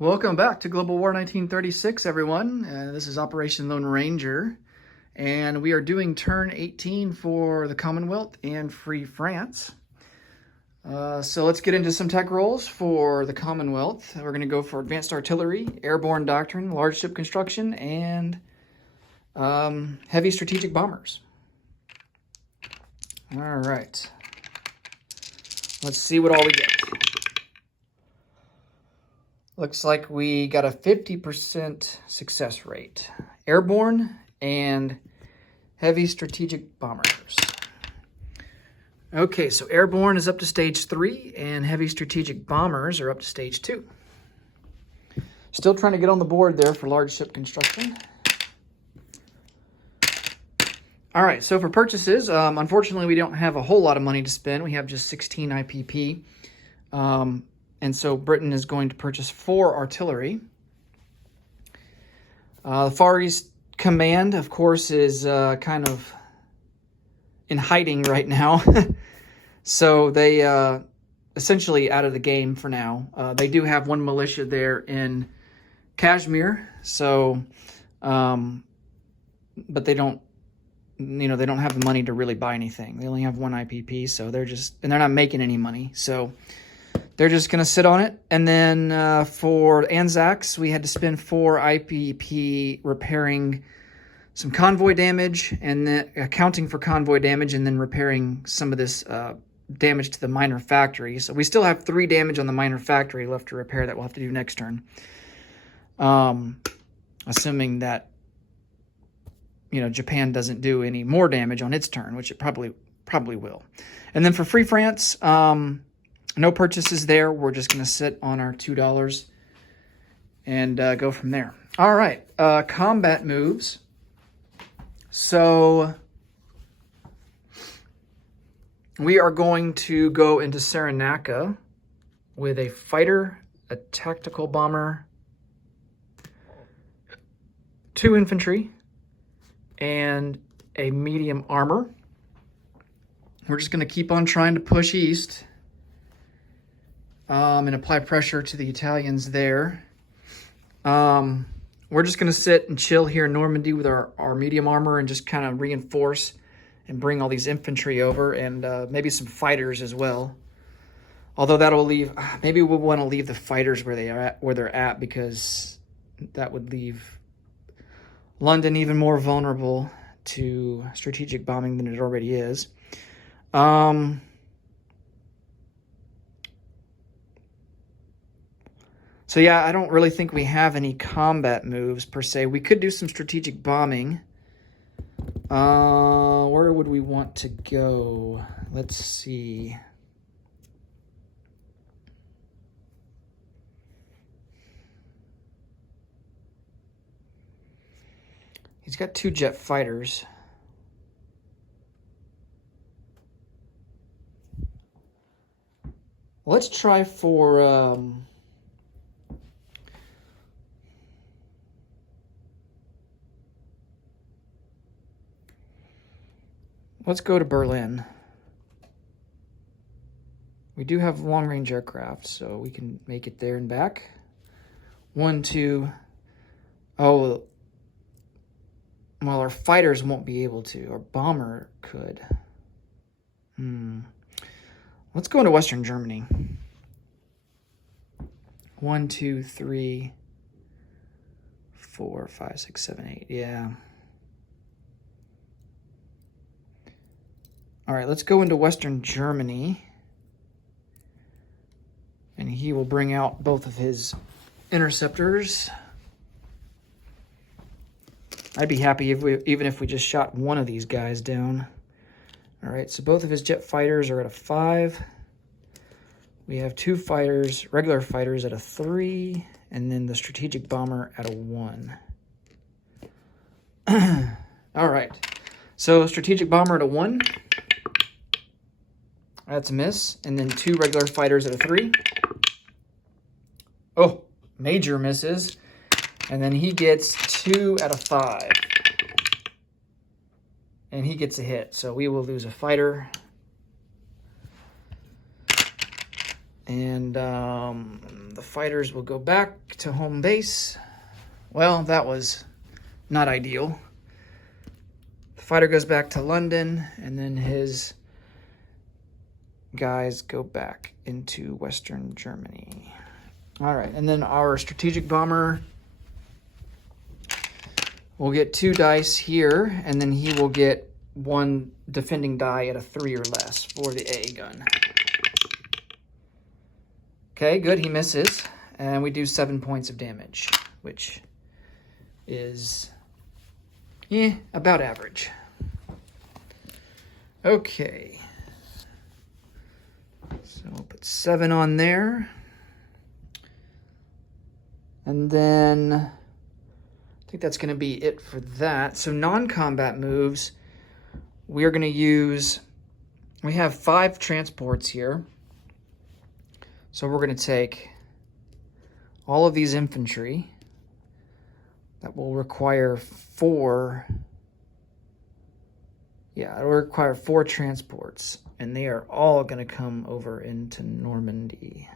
Welcome back to Global War 1936, everyone. This is Operation Lone Ranger, and we are doing turn 18 for the Commonwealth and Free France. So let's get into some tech rolls for the Commonwealth. We're going to go for Advanced Artillery, Airborne Doctrine, Large Ship Construction, and Heavy Strategic Bombers. All right. Let's see what all we get. Looks like we got a 50% success rate. Airborne and Heavy Strategic Bombers. Okay, so Airborne is up to stage 3, and Heavy Strategic Bombers are up to stage 2. Still trying to get on the board there for Large Ship Construction. All right, so for purchases, unfortunately we don't have a whole lot of money to spend. We have just 16 IPP. And so Britain is going to purchase 4 artillery. The Far East Command, of course, is kind of in hiding right now. So they essentially out of the game for now. They do have 1 militia there in Kashmir. So, but they don't, they don't have the money to really buy anything. They only have 1 IPP, so they're not making any money. So they're just going to sit on it. And then for Anzacs, we had to spend 4 IPP repairing some convoy damage, and then accounting for convoy damage, and then repairing some of this damage to the minor factory. So we still have 3 damage on the minor factory left to repair that we'll have to do next turn. Assuming that, Japan doesn't do any more damage on its turn, which it probably will. And then for Free France, no purchases there. We're just going to sit on our $2 and go from there. All right, combat moves. So we are going to go into Saranaka with a fighter, a tactical bomber, 2 infantry, and a medium armor. We're just going to keep on trying to push east. And apply pressure to the Italians there. We're just going to sit and chill here in Normandy with our medium armor and just kind of reinforce and bring all these infantry over, and maybe some fighters as well. Although that'll leave, maybe we'll want to leave the fighters where they're at, because that would leave London even more vulnerable to strategic bombing than it already is. So yeah, I don't really think we have any combat moves per se. We could do some strategic bombing. Where would we want to go? Let's see. He's got 2 jet fighters. Let's try for... Let's go to Berlin. We do have long-range aircraft, so we can make it there and back. 1, 2. Oh, well, our fighters won't be able to. Our bomber could. Let's go into Western Germany. 1, 2, 3, 4, 5, 6, 7, 8. Yeah. All right, let's go into Western Germany. And he will bring out both of his interceptors. I'd be happy even if we just shot one of these guys down. All right, so both of his jet fighters are at a 5. We have 2 fighters, regular fighters, at a 3, and then the strategic bomber at a 1. All right, so strategic bomber at a 1. That's a miss. And then 2 regular fighters at a 3. Oh, major misses. And then he gets 2 at a 5. And he gets a hit. So we will lose a fighter. And the fighters will go back to home base. Well, that was not ideal. The fighter goes back to London, and then his guys go back into Western Germany. All right, and then our strategic bomber will get 2 dice here, and then he will get 1 defending die at a 3 or less for the AA gun. Okay, good, he misses, and we do 7 points of damage, which is, about average. Okay, so we'll put 7 on there, and then I think that's going to be it for that. So non-combat moves, we're going to use, we have 5 transports here. So we're going to take all of these infantry. That will require 4, it will require 4 transports. And they are all going to come over into Normandy.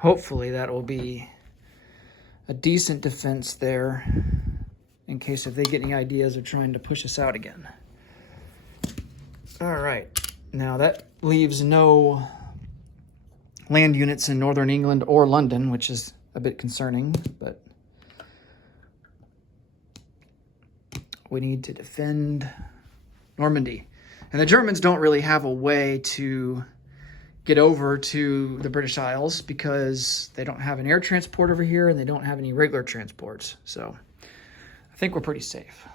Hopefully that will be a decent defense there in case if they get any ideas of trying to push us out again. All right, now that leaves no land units in northern England or London, which is a bit concerning, but we need to defend Normandy. And the Germans don't really have a way to get over to the British Isles because they don't have an air transport over here and they don't have any regular transports. So I think we're pretty safe.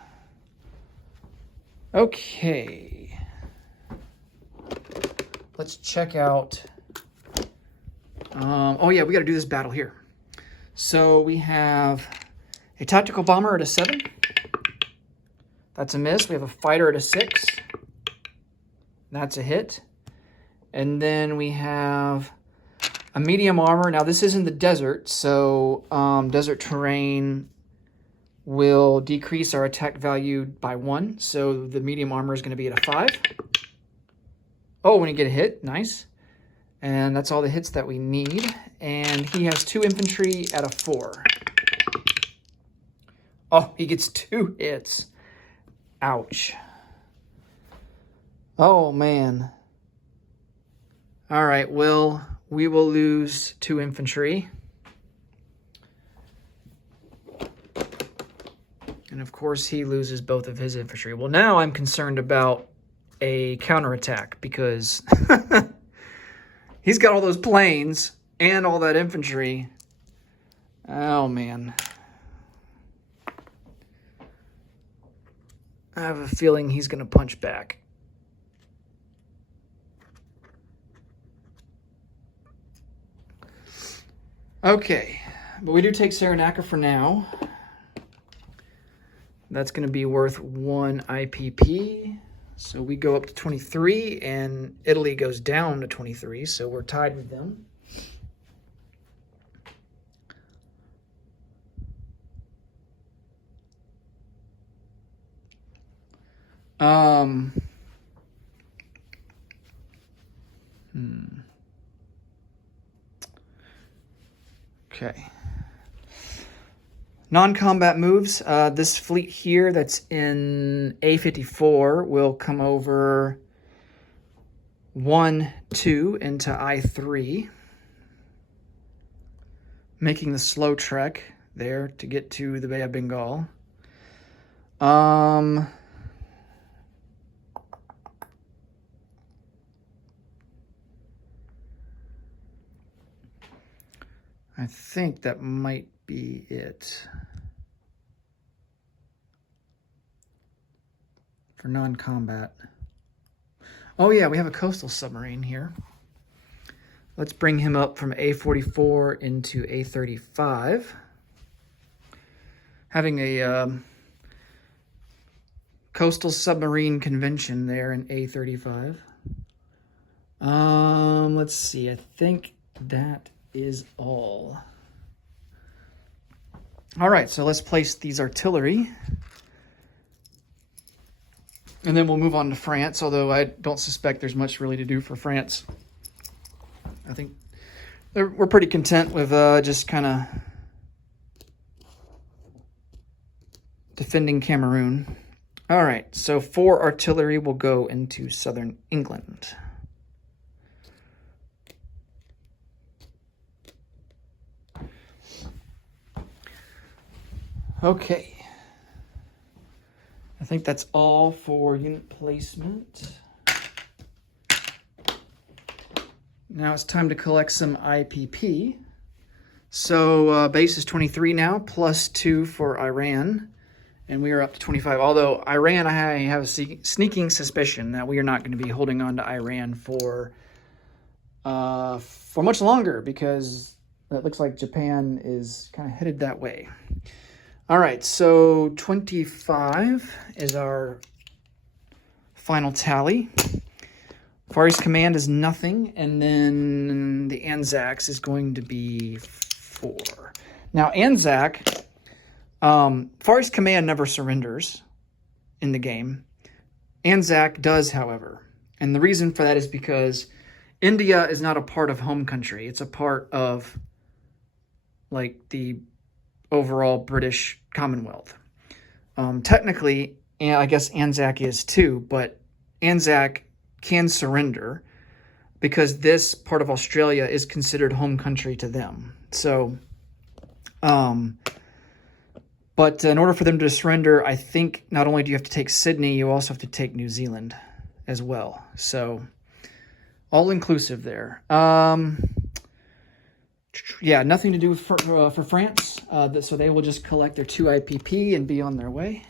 Okay. Let's check out. Oh yeah, we got to do this battle here. So we have a tactical bomber at a 7. That's a miss. We have a fighter at a 6. That's a hit. And then we have a medium armor. Now, this is in the desert, so desert terrain will decrease our attack value by 1. So the medium armor is going to be at a 5. Oh, when you get a hit, nice. And that's all the hits that we need. And he has 2 infantry at a 4. Oh, he gets 2 hits. Ouch. Oh, man. All right, well, we will lose 2 infantry. And of course, he loses both of his infantry. Well, now I'm concerned about a counterattack because he's got all those planes and all that infantry. Oh, man. I have a feeling he's going to punch back. Okay, but we do take Saranaka for now. That's going to be worth 1 IPP. So we go up to 23, and Italy goes down to 23, so we're tied with them. Okay. Non-combat moves. This fleet here that's in A54 will come over 1, 2 into I3, making the slow trek there to get to the Bay of Bengal. I think that might be it for non-combat. Oh yeah, we have a coastal submarine here. Let's bring him up from A44 into A35. Having a coastal submarine convention there in A35. Let's see, I think that is all. All right, so let's place these artillery. And then we'll move on to France, although I don't suspect there's much really to do for France. I think we're pretty content with just kind of defending Cameroon. All right, so 4 artillery will go into southern England. Okay. I think that's all for unit placement. Now it's time to collect some IPP. So base is 23 now, plus 2 for Iran. And we are up to 25. Although Iran, I have a sneaking suspicion that we are not going to be holding on to Iran for much longer, because it looks like Japan is kind of headed that way. All right, so 25 is our final tally. Far East Command is nothing, and then the Anzacs is going to be 4. Now, Anzac, Far East Command never surrenders in the game. Anzac does, however. And the reason for that is because India is not a part of home country. It's a part of, like, the overall British Commonwealth. Technically, I guess Anzac is too, but Anzac can surrender because this part of Australia is considered home country to them. So, but in order for them to surrender, I think not only do you have to take Sydney, you also have to take New Zealand as well. So, all inclusive there. Yeah, nothing to do for France. So they will just collect their 2 IPP and be on their way.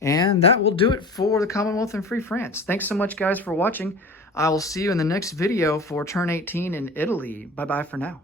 And that will do it for the Commonwealth and Free France. Thanks so much, guys, for watching. I will see you in the next video for Turn 18 in Italy. Bye-bye for now.